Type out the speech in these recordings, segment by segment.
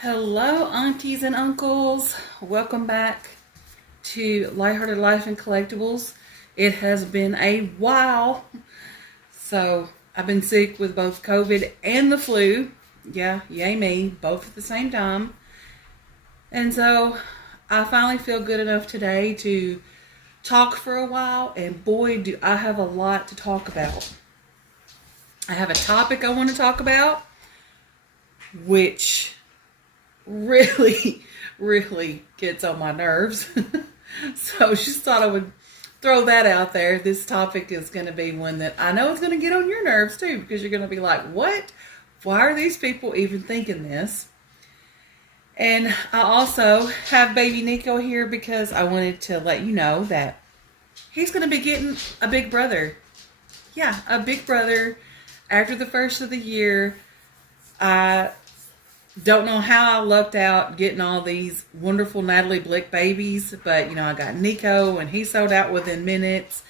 Hello, aunties and uncles. Welcome back to Lighthearted Life and Collectibles. It has been a while. So, I've been sick with both COVID and the flu. Yeah, yay me, both at the same time. And so, I finally feel good enough today to talk for a while. And boy, do I have a lot to talk about. I have a topic I want to talk about, which really gets on my nerves. So just thought I would throw that out there. This topic is going to be one that I know is going to get on your nerves too, because you're going to be like, what? Why are these people even thinking this? And I also have baby Nico here because I wanted to let you know that he's going to be getting a big brother. Yeah, a big brother after the first of the year. I don't know how I lucked out getting all these wonderful Natali Blick babies, but I got Nico and he sold out within minutes.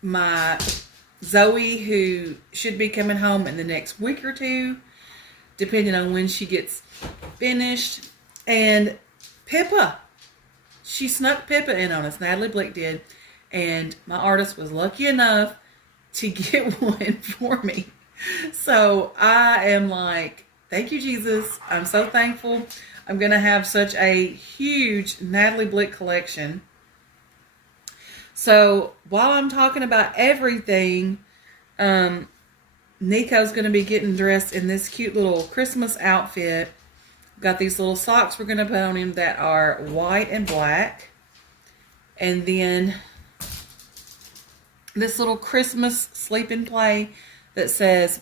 My Zoe, who should be coming home in the next week or two, depending on when she gets finished. And Pippa, she snuck Pippa in on us. Natali Blick did. And my artist was lucky enough to get one for me. So I am like, thank you, Jesus. I'm so thankful. I'm going to have such a huge Natali Blick collection. So while I'm talking about everything, Nico's going to be getting dressed in this cute little Christmas outfit. Got these little socks we're going to put on him that are white and black. And then this little Christmas sleep and play that says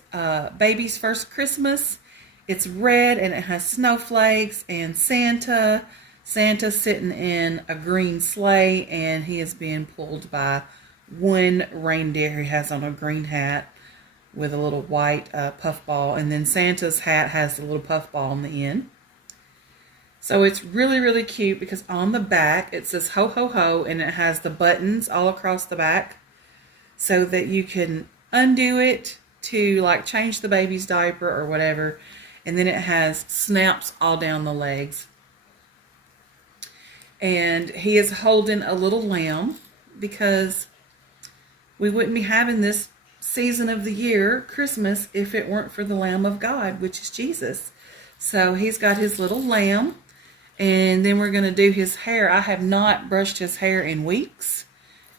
Baby's First Christmas. It's red and it has snowflakes and Santa. Santa's sitting in a green sleigh and he is being pulled by one reindeer. He has on a green hat with a little white puffball. And then Santa's hat has a little puffball on the end. So it's really cute because on the back it says ho ho ho and it has the buttons all across the back so that you can undo it to like change the baby's diaper or whatever. And then it has snaps all down the legs. And he is holding a little lamb because we wouldn't be having this season of the year, Christmas, if it weren't for the Lamb of God, which is Jesus. So he's got his little lamb. And then we're going to do his hair. I have not brushed his hair in weeks.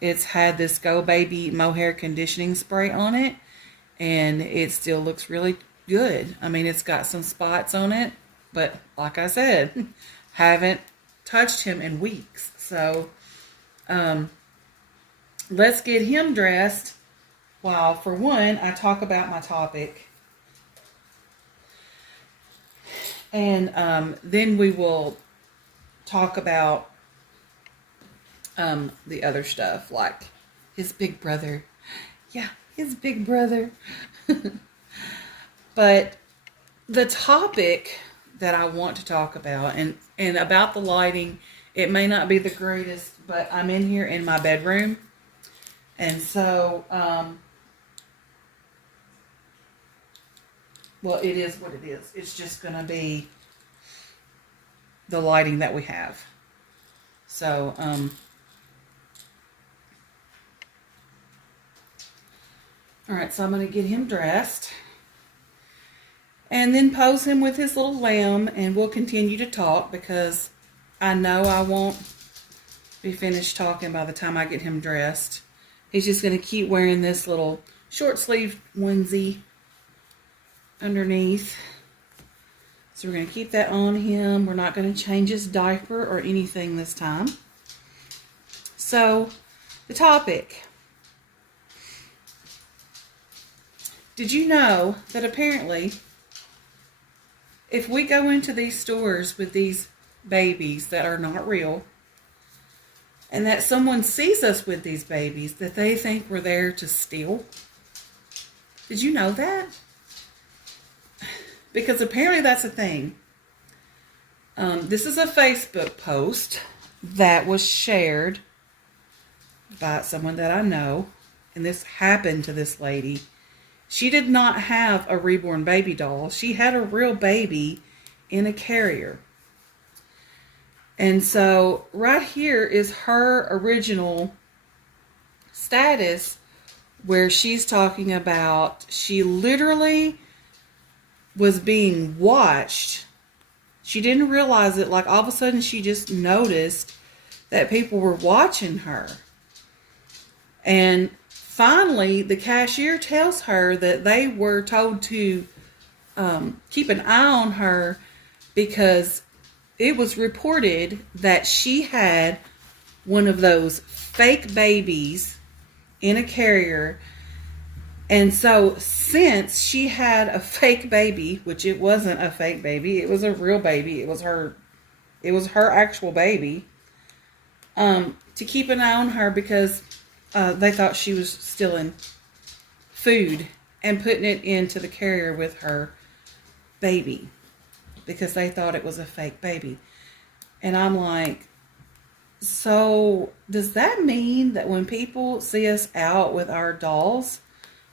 It's had this Go Baby Mohair conditioning spray on it. And it still looks really good. I mean, it's got some spots on it, but like I said, haven't touched him in weeks. So, let's get him dressed while, for one, I talk about my topic. And then we will talk about the other stuff, like his big brother. Yeah, his big brother. But the topic that I want to talk about and about the lighting, it may not be the greatest, but I'm in here in my bedroom. And so, well, it is what it is. It's just going to be the lighting that we have. So, all right, so I'm going to get him dressed. And then pose him with his little lamb, and we'll continue to talk because I know I won't be finished talking by the time I get him dressed. He's just going to keep wearing this little short sleeve onesie underneath. So we're going to keep that on him. We're not going to change his diaper or anything this time. So, the topic. Did you know that apparently, if we go into these stores with these babies that are not real, and that someone sees us with these babies, that they think we're there to steal? Did you know that? Because apparently that's a thing. This is a Facebook post that was shared by someone that I know, and this happened to this lady. She did not have a reborn baby doll. She had a real baby in a carrier. And so right here is her original status where she's talking about she literally was being watched. She didn't realize it. Like all of a sudden she just noticed that people were watching her. And finally the cashier tells her that they were told to keep an eye on her because it was reported that she had one of those fake babies in a carrier. And so since she had a fake baby, which it wasn't a fake baby, it was a real baby. It was her actual baby. To keep an eye on her because they thought she was stealing food and putting it into the carrier with her baby because they thought it was a fake baby. And I'm like, so does that mean that when people see us out with our dolls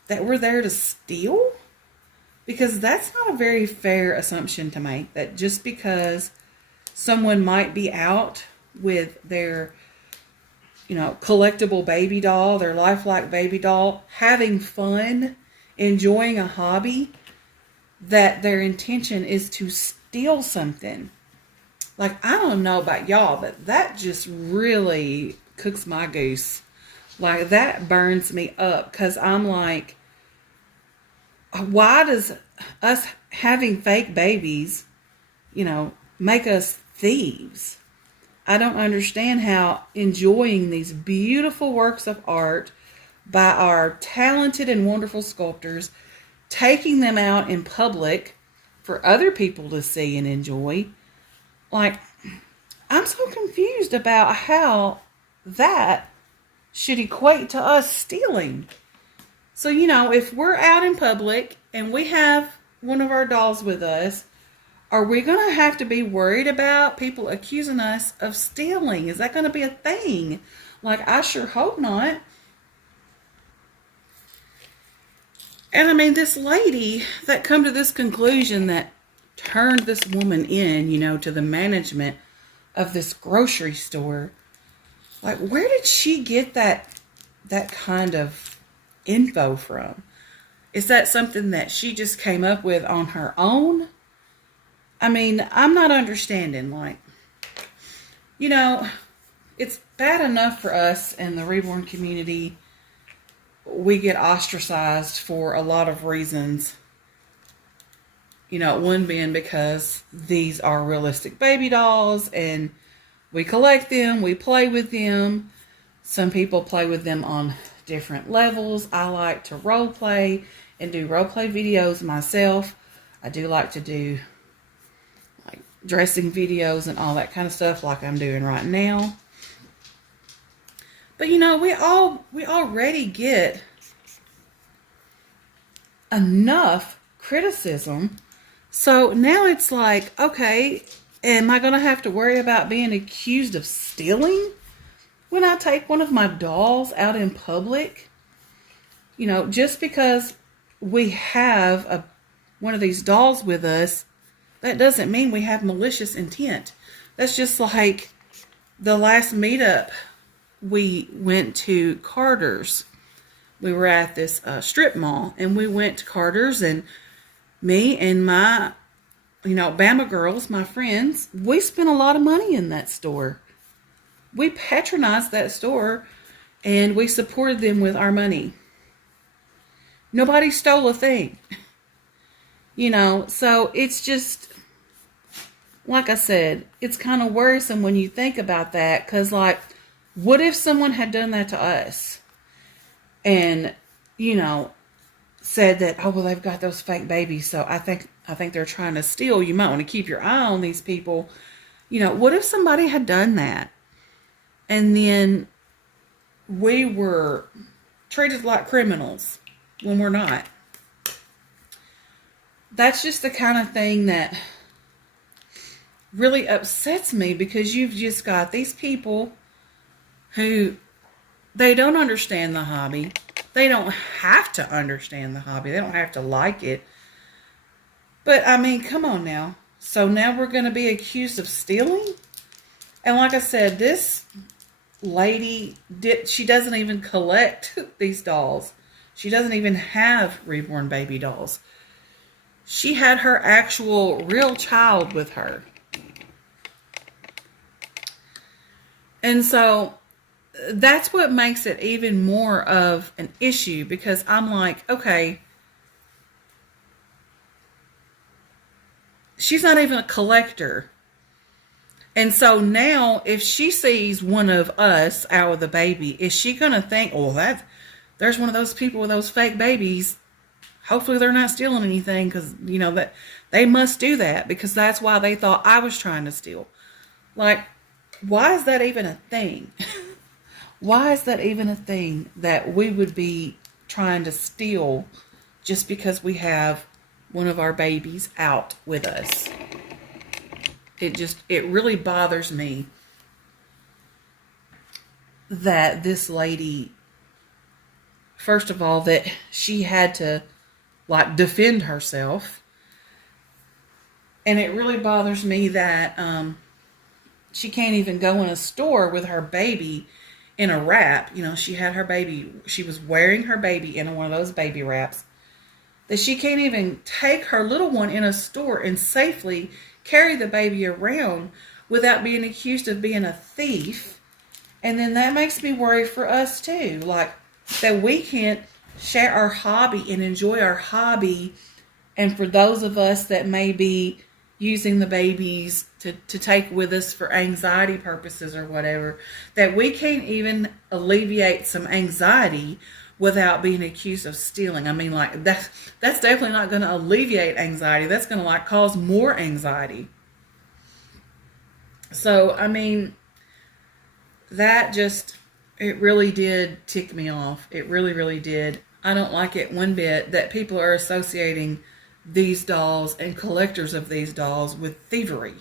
that we're there to steal? Because that's not a very fair assumption to make, that just because someone might be out with their, collectible baby doll, their lifelike baby doll, having fun, enjoying a hobby, that their intention is to steal something. Like, I don't know about y'all, but that just really cooks my goose. Like, that burns me up because I'm like, why does us having fake babies, make us thieves? I don't understand how enjoying these beautiful works of art by our talented and wonderful sculptors, taking them out in public for other people to see and enjoy. Like, I'm so confused about how that should equate to us stealing. So, if we're out in public and we have one of our dolls with us, are we going to have to be worried about people accusing us of stealing? Is that going to be a thing? Like, I sure hope not. And I mean, this lady that come to this conclusion that turned this woman in, to the management of this grocery store. Like, where did she get that kind of info from? Is that something that she just came up with on her own? I mean, I'm not understanding. Like, it's bad enough for us in the Reborn community. We get ostracized for a lot of reasons. One being because these are realistic baby dolls and we collect them, we play with them. Some people play with them on different levels. I like to role play and do role play videos myself. I do like to do like dressing videos and all that kind of stuff like I'm doing right now. But we already get enough criticism. So now it's like, okay, am I going to have to worry about being accused of stealing when I take one of my dolls out in public? Just because we have one of these dolls with us, that doesn't mean we have malicious intent. That's just like the last meetup we went to Carter's. We were at this strip mall and we went to Carter's, and me and my, Bama girls, my friends, we spent a lot of money in that store. We patronized that store and we supported them with our money. Nobody stole a thing. So it's just, like I said, it's kind of worrisome when you think about that. Because, like, what if someone had done that to us? And, said that, oh, well, they've got those fake babies, so I think they're trying to steal. You might want to keep your eye on these people. What if somebody had done that? And then we were treated like criminals when we're not. That's just the kind of thing that really upsets me, because you've just got these people who, they don't understand the hobby. They don't have to understand the hobby. They don't have to like it. But, I mean, come on now. So now we're going to be accused of stealing? And like I said, this lady, she doesn't even collect these dolls. She doesn't even have reborn baby dolls. She had her actual real child with her. And so that's what makes it even more of an issue, because I'm like, okay, she's not even a collector. And so now if she sees one of us out with a baby, is she going to think, oh, there's one of those people with those fake babies. Hopefully they're not stealing anything, because, you know, that they must do that because that's why they thought I was trying to steal. Like, why is that even a thing? Why is that even a thing that we would be trying to steal just because we have one of our babies out with us? It really bothers me that this lady, first of all, that she had to like defend herself. And it really bothers me that she can't even go in a store with her baby in a wrap. You know, she had her baby, she was wearing her baby in one of those baby wraps. That she can't even take her little one in a store and safely carry the baby around without being accused of being a thief. And then that makes me worry for us too. Like, that we can't share our hobby and enjoy our hobby. And for those of us that may be using the babies to take with us for anxiety purposes or whatever, that we can't even alleviate some anxiety without being accused of stealing. I mean, like, that's definitely not going to alleviate anxiety. That's going to like cause more anxiety. So, I mean, that just, it really did tick me off. It really, really did. I don't like it one bit that people are associating these dolls and collectors of these dolls with thievery.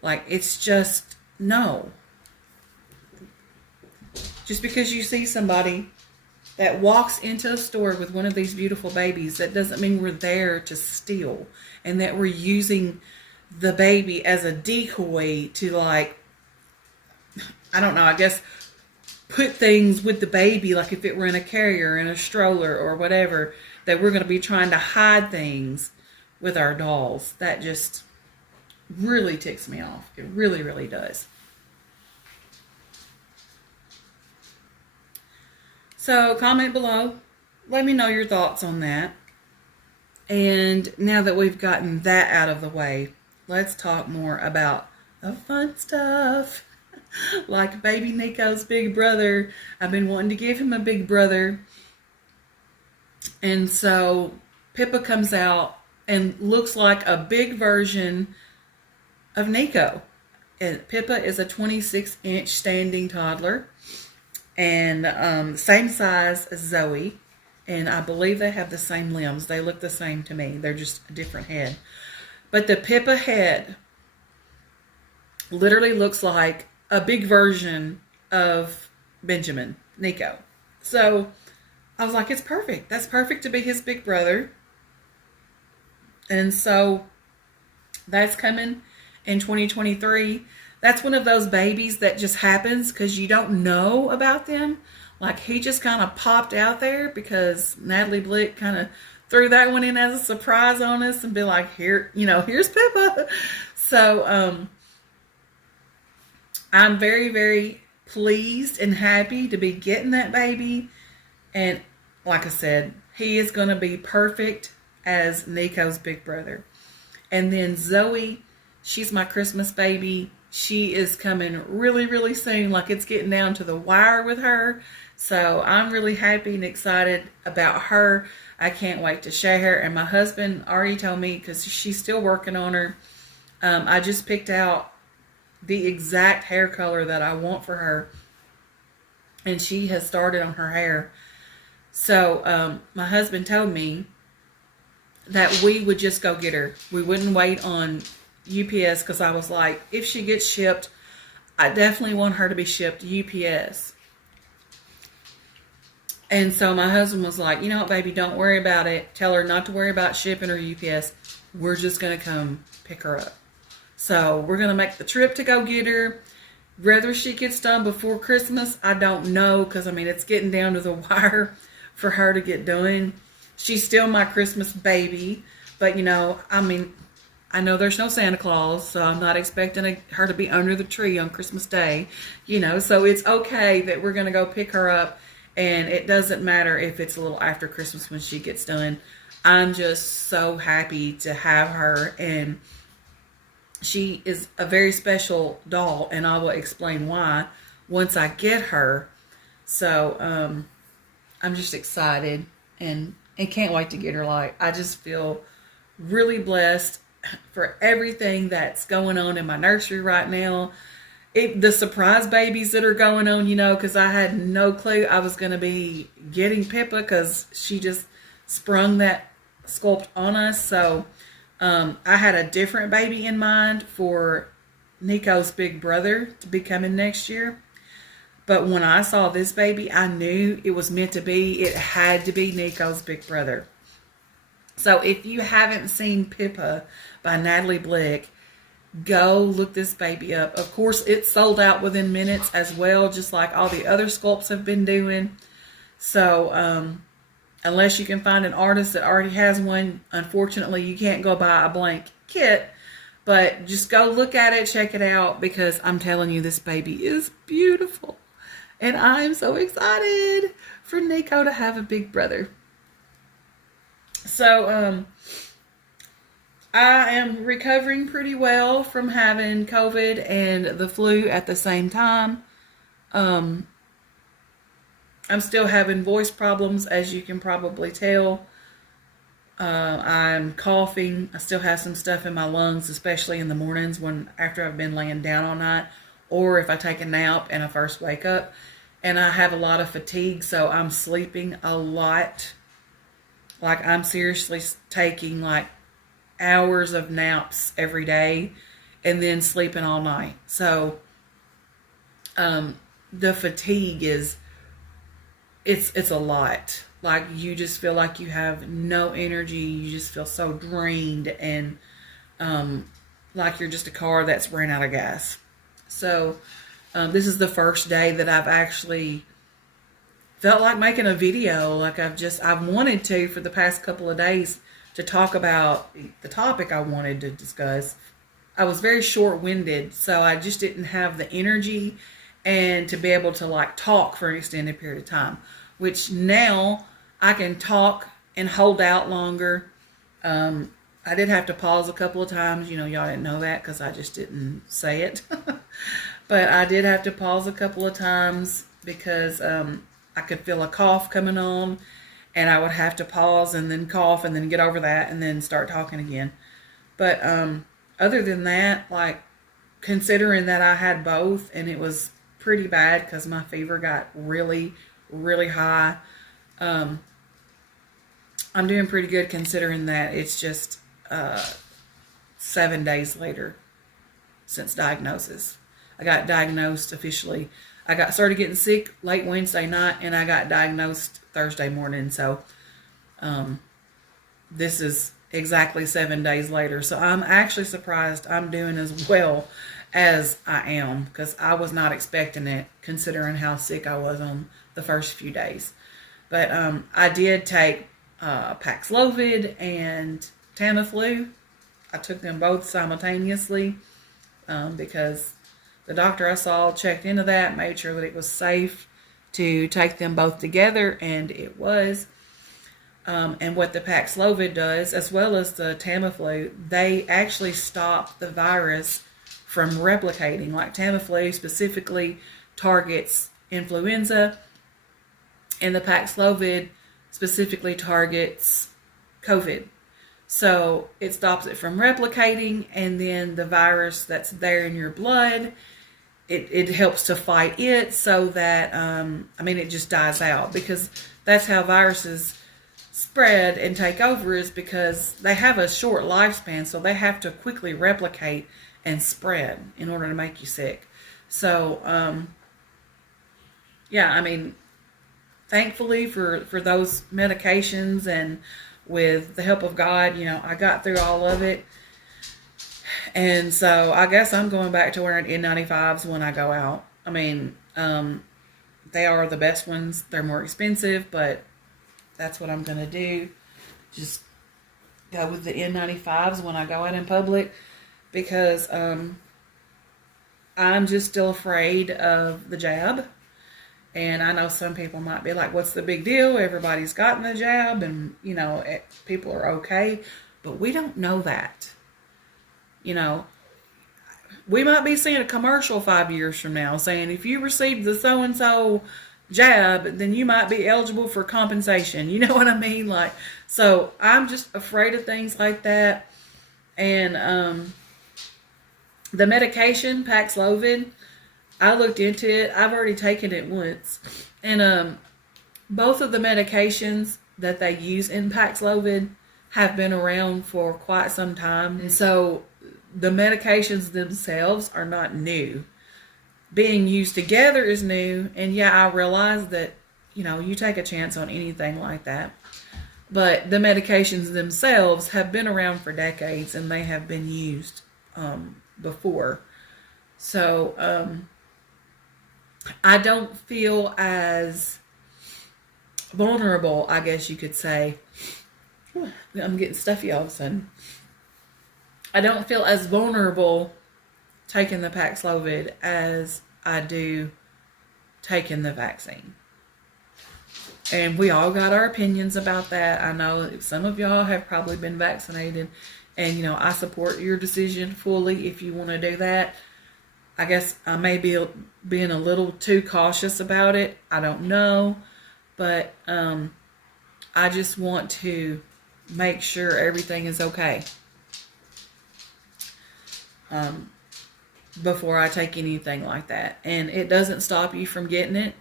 Like, it's just, no. Just because you see somebody that walks into a store with one of these beautiful babies, that doesn't mean we're there to steal and that we're using the baby as a decoy to, like, I don't know, I guess put things with the baby, like if it were in a carrier, in a stroller or whatever, that we're going to be trying to hide things with our dolls. That just really ticks me off. It really, really does. So comment below. Let me know your thoughts on that. And now that we've gotten that out of the way, let's talk more about the fun stuff. Like baby Nico's big brother. I've been wanting to give him a big brother. And so Pippa comes out and looks like a big version of Nico. And Pippa is a 26-inch standing toddler. And same size as Zoe. And I believe they have the same limbs. They look the same to me. They're just a different head. But the Pippa head literally looks like a big version of Benjamin, Nico. So I was like, it's perfect. That's perfect to be his big brother. And so that's coming in 2023. That's one of those babies that just happens because you don't know about them. Like, he just kind of popped out there because Natali Blick kind of threw that one in as a surprise on us and be like, here, you know, here's Pippa. So I'm very, very pleased and happy to be getting that baby. And like I said, he is going to be perfect as Nico's big brother. And then Zoe, she's my Christmas baby. She is coming really, really soon. Like, it's getting down to the wire with her. So I'm really happy and excited about her. I can't wait to show her. And my husband already told me, because she's still working on her, I just picked out the exact hair color that I want for her. And she has started on her hair. So my husband told me that we would just go get her. We wouldn't wait on UPS, because I was like, if she gets shipped, I definitely want her to be shipped UPS. And so my husband was like, you know what, baby, don't worry about it. Tell her not to worry about shipping or UPS. We're just going to come pick her up. So we're going to make the trip to go get her. Whether she gets done before Christmas, I don't know, because, I mean, it's getting down to the wire for her to get done. She's still my Christmas baby, but, you know, I mean, I know there's no Santa Claus, so I'm not expecting her to be under the tree on Christmas Day, you know, so it's okay that we're going to go pick her up, and it doesn't matter if it's a little after Christmas when she gets done. I'm just so happy to have her, and she is a very special doll, and I will explain why once I get her. So I'm just excited and can't wait to get her. Like, I just feel really blessed for everything that's going on in my nursery right now. The surprise babies that are going on, you know, because I had no clue I was going to be getting Pippa, because she just sprung that sculpt on us. So I had a different baby in mind for Nico's big brother to be coming next year. But when I saw this baby, I knew it was meant to be. It had to be Nico's big brother. So if you haven't seen Pippa by Natali Blick, go look this baby up. Of course, it's sold out within minutes as well, just like all the other sculpts have been doing. So unless you can find an artist that already has one, unfortunately, you can't go buy a blank kit. But just go look at it, check it out, because I'm telling you, this baby is beautiful. And I'm so excited for Nico to have a big brother. So I am recovering pretty well from having COVID and the flu at the same time. I'm still having voice problems, as you can probably tell. I'm coughing. I still have some stuff in my lungs, especially in the mornings after I've been laying down all night, or if I take a nap and I first wake up. And I have a lot of fatigue, so I'm sleeping a lot. Like, I'm seriously taking like hours of naps every day and then sleeping all night. So the fatigue is, it's a lot. Like, you just feel like you have no energy. You just feel so drained, and like you're just a car that's ran out of gas. So this is the first day that I've actually felt like making a video. Like, I've wanted to for the past couple of days to talk about the topic I wanted to discuss. I was very short-winded, so I just didn't have the energy and to be able to like talk for an extended period of time, which now I can talk and hold out longer. I did have to pause a couple of times. You know, y'all didn't know that because I just didn't say it. But I did have to pause a couple of times because I could feel a cough coming on, and I would have to pause and then cough and then get over that and then start talking again. But other than that, like, considering that I had both and it was pretty bad because my fever got really, really high, I'm doing pretty good considering that it's just 7 days later since diagnosis. I got diagnosed officially. I started getting sick late Wednesday night, and I got diagnosed Thursday morning. So this is exactly 7 days later. So I'm actually surprised I'm doing as well as I am, because I was not expecting it considering how sick I was on the first few days. But I did take Paxlovid and Tamiflu. I took them both simultaneously because the doctor I saw checked into that, made sure that it was safe to take them both together, and it was. And what the Paxlovid does, as well as the Tamiflu, they actually stop the virus from replicating. Like, Tamiflu specifically targets influenza, and the Paxlovid specifically targets COVID. So it stops it from replicating, and then the virus that's there in your blood, it helps to fight it so that, it just dies out, because that's how viruses spread and take over, is because they have a short lifespan, so they have to quickly replicate and spread in order to make you sick. So, thankfully for those medications, and with the help of God, I got through all of it. And so I guess I'm going back to wearing N95s when I go out. I mean, they are the best ones. They're more expensive, but that's what I'm going to do. Just go with the N95s when I go out in public, because I'm just still afraid of the jab. And I know some people might be like, what's the big deal? Everybody's gotten the jab and, you know, people are okay. But we don't know that. You know, we might be seeing a commercial 5 years from now saying, if you received the so-and-so jab, then you might be eligible for compensation. You know what I mean? Like, so I'm just afraid of things like that. And the medication, Paxlovid, I looked into it. I've already taken it once. And both of the medications that they use in Paxlovid have been around for quite some time. And so the medications themselves are not new. Being used together is new. And yeah, I realize that, you know, you take a chance on anything like that. But the medications themselves have been around for decades and they have been used before. So I don't feel as vulnerable, I guess you could say. I'm getting stuffy all of a sudden. I don't feel as vulnerable taking the Paxlovid as I do taking the vaccine. And we all got our opinions about that. I know some of y'all have probably been vaccinated. And, you know, I support your decision fully if you want to do that. I guess I may be being a little too cautious about it. I don't know. But I just want to make sure everything is okay before I take anything like that. And it doesn't stop you from getting it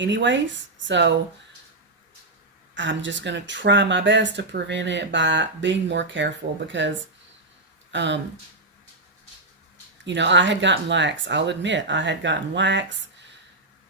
anyways. So I'm just going to try my best to prevent it by being more careful because, you know, I had gotten lax. I'll admit I had gotten lax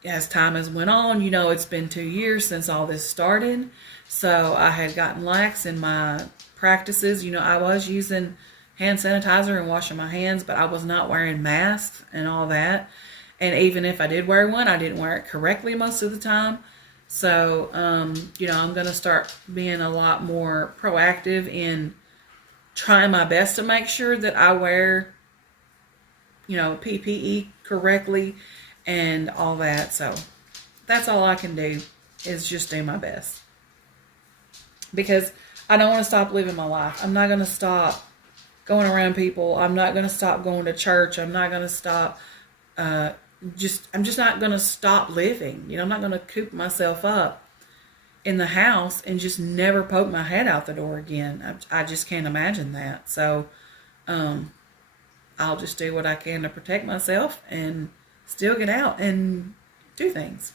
as time has went on. You know, it's been 2 years since all this started. So I had gotten lax in my practices. You know, I was using hand sanitizer and washing my hands, but I was not wearing masks and all that. And even if I did wear one, I didn't wear it correctly most of the time. So, you know, I'm going to start being a lot more proactive in trying my best to make sure that I wear, you know, PPE correctly and all that. So that's all I can do is just do my best. Because I don't want to stop living my life. I'm not going to stop going around people. I'm not going to stop going to church. I'm not going to stop, I'm just not going to stop living. You know, I'm not going to coop myself up in the house and just never poke my head out the door again. I just can't imagine that. So, I'll just do what I can to protect myself and still get out and do things.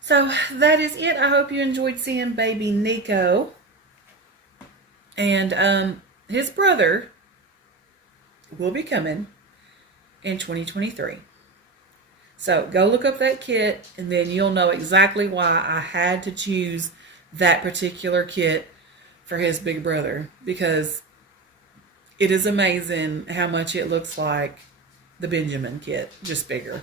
So that is it. I hope you enjoyed seeing baby Nico. And his brother will be coming in 2023. So go look up that kit and then you'll know exactly why I had to choose that particular kit for his big brother, because it is amazing how much it looks like the Benjamin kit, just bigger.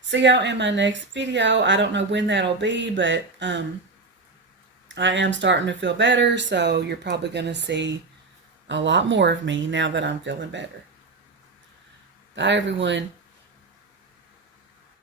See y'all in my next video. I don't know when that'll be, but I am starting to feel better, so you're probably going to see a lot more of me now that I'm feeling better. Bye, everyone.